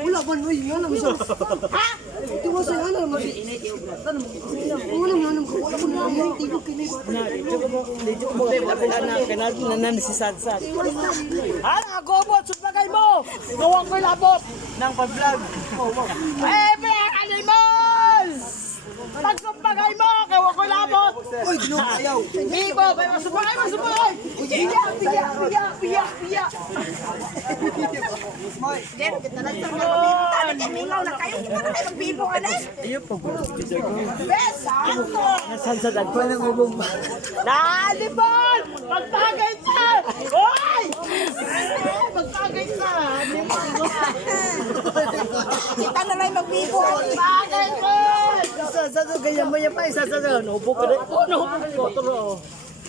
Wala ba no yun ano miso? Ha? Ito mo sa ano mo. Wala mo nang tibok kini. Dito mo anak kanal nanan si Sadsad. Ana gobot subagay mo. Gawang ko labot ng pag-vlog. Eh, animals! Pagsumbagay mo, gawang ko labot. Oy, gino ayaw. Ibo, may masubagay, masubagay. Piya. Pero kita na sa mga mingaw na kayo. Kita na kayo magbibo ka na. Iyo po. Besa! Sadsad ko nang ubong. Nalibon! Magtagay ka! Hoy! Magtagay ka! Kita na lang magbibo ka. Magtagay ka! Sadsad gaya mo yan pa sadsad. Naubo ka rin. Naubo ko to.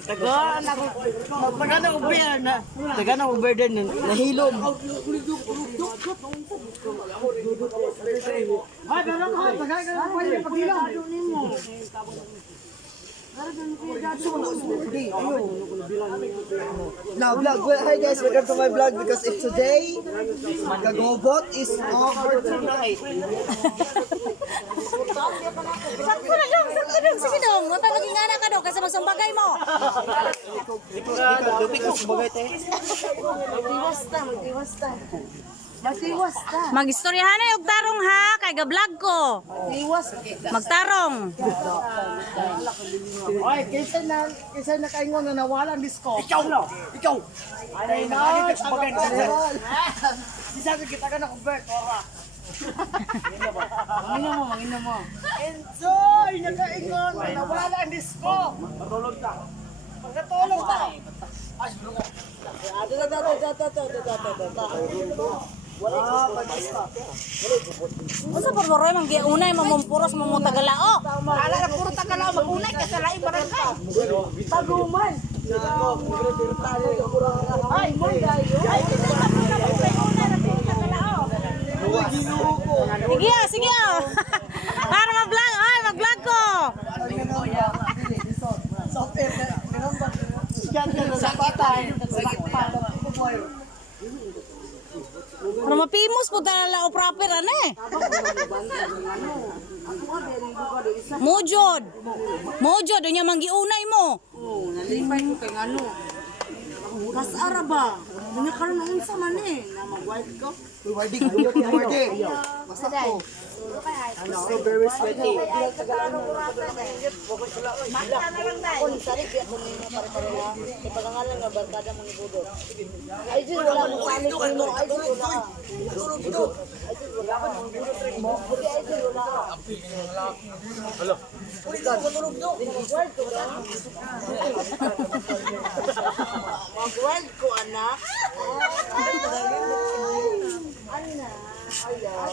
Tagaan ako. Tagaan ako bear na. Tagaan ako bear din. Nahilom. Ay, darang ha. Tagaan ka na pwede pag-hilom. Now vlog. Well, hi guys, welcome to my vlog because if today kagobot is over tonight. Sakto lang. Sige dong. Mata maging anak ka dong kasi magsumbagay mo. Tubig ko subagay te. Magtiwas ta. Magistoryahan na yung tarong ha, kay ga-vlog ko. Magtarong. Ay, kaysa na kaingon na nawala ang disco. Ikaw na! Ikaw! Ay, na! Sabagay na! Sisa kita ka na convert, ora. Mangina mo. Enjoy! Nakaingon na nawala ang disco. Matulog ka. Pagkatulog ka. Ay, siguro ka. Unsa pa boroy mang giunay mamumpuros mamutagalao. Ala na puro tagalao magunay kasi lain barangay. Taguman. Ay, mo dayo. Ay, kita na puro tagalao na puro tagalao. Sige. Para mag-vlog, mag-vlog ko. Para mapimos po talaga o proper ano eh. Mojod, unya manggiunay mo. Nalipay ko kay ano. Kas araba. Nya karon na unsa man eh. Na mag-wild ko. Wild. Basta ko. So very sweaty. Mata na lang dai. Kun sari biya kun ni pare-pare na. Ipagangalan nga barkada mo ni Budot. Ay di wala mo kami mo. Ay di wala. Budot. Ay di wala mo Budot rin mo. Buti ay di wala. Hello. Tulog do. Mag-wild ko na. Mag-wild ko anak. Ana. Ayaw.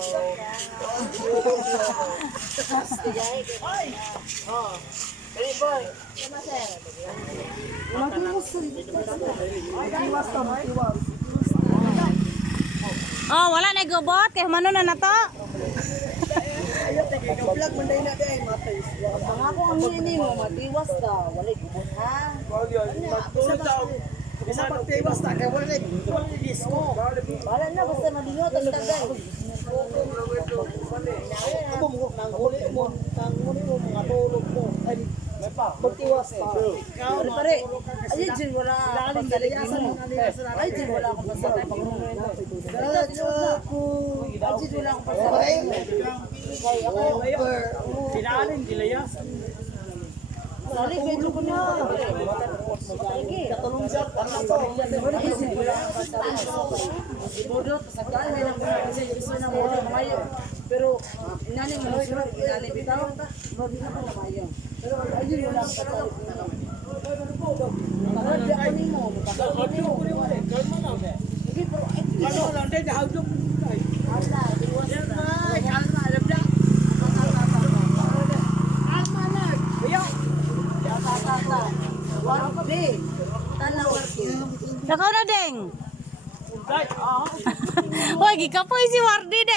Oh. Hey boy. Sama sir. Oh, wala na gobot kay mano na nato. Vlog man dai na dai matay. Mga ko ang ini mo matiwas ka. Wala gubot ha. Isa pagtiwas ta kay wala disco. Wala na basta mabingot ang tagay. Nanghuli mo mga tulog mo. Ay, May pa. Magtiwas pa. pare. Ay, din wala. Ay, din wala akong pasakay. Ay, din wala akong pasakay. Sinalin gilayas. Sorry, medyo ko na. Katulong siya. Budot, pasagdan may nang kasi gusto na mo mayo. Pero inani mo sila, inani bitaw. Mo di na pa mayo. Pero ayun wala ka talaga. Kada ani mo, Kalma na. sige pero Ano lang din hawdok. ala, diwas na. Kalma alam na. Kalma na. Ayo. Tata. Warbe. Tanawar ko. Nakaw na ding. Dai, ah. Hoy, gikapoy si Wardi de.